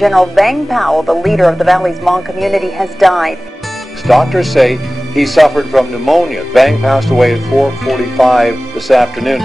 General Vang Pao, the leader of the valley's Hmong community, has died. Doctors say he suffered from pneumonia. Vang passed away at 4:45 this afternoon.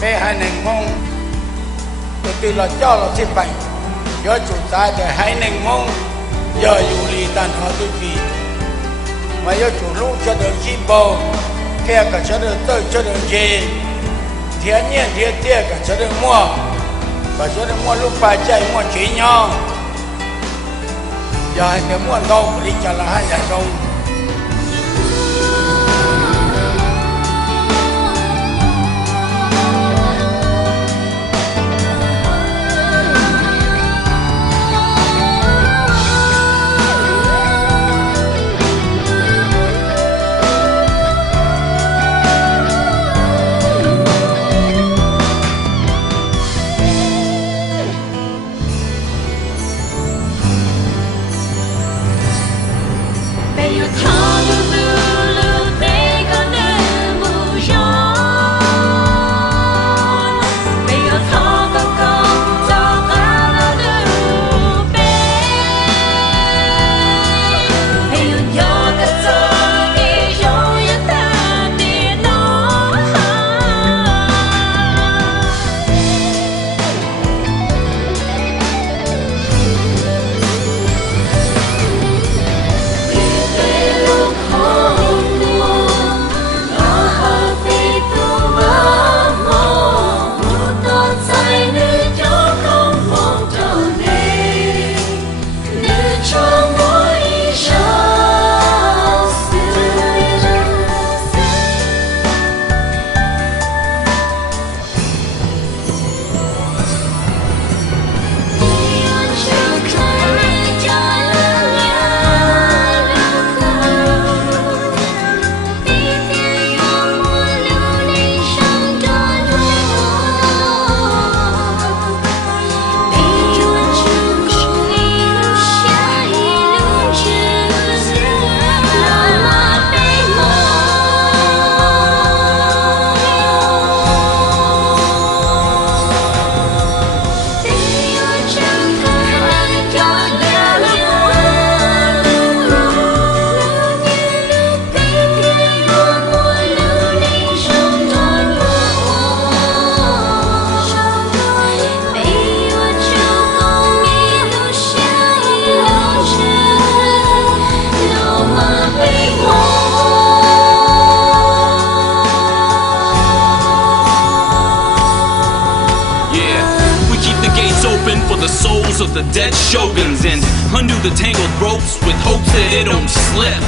Mẹ hai nền mông từ là cho là xếp bạch do chủ ta để hai nền mông giờ dù lì tàn họ tôi vì mà do chủ lúc cho được chi bầu kia cả cho được tôi cho được gì thiên nhiên thiên tiết cả cho được mua và cho được mua lúc phải chạy mua chỉ nhau giờ hai cái mua đâu đi cho là hai nhà đông Hãy souls of the dead shoguns and undo the tangled ropes with hopes that it don't slip.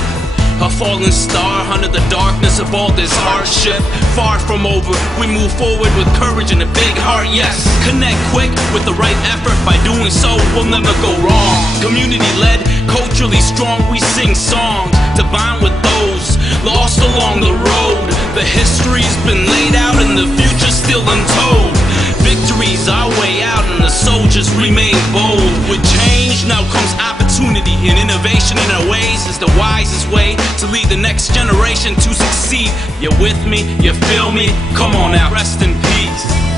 A fallen star under the darkness of all this hardship. Far from over, we move forward with courage and a big heart, yes. Connect quick with the right effort, by doing so we'll never go wrong. Community led, culturally strong, we sing songs to bind with those lost along the road. The history's been laid out and the future's still untold. Victory's our way out and the soldiers remain bold. With change now comes opportunity, and innovation in our ways is the wisest way to lead the next generation to succeed. You with me? You feel me? Come on now, rest in peace.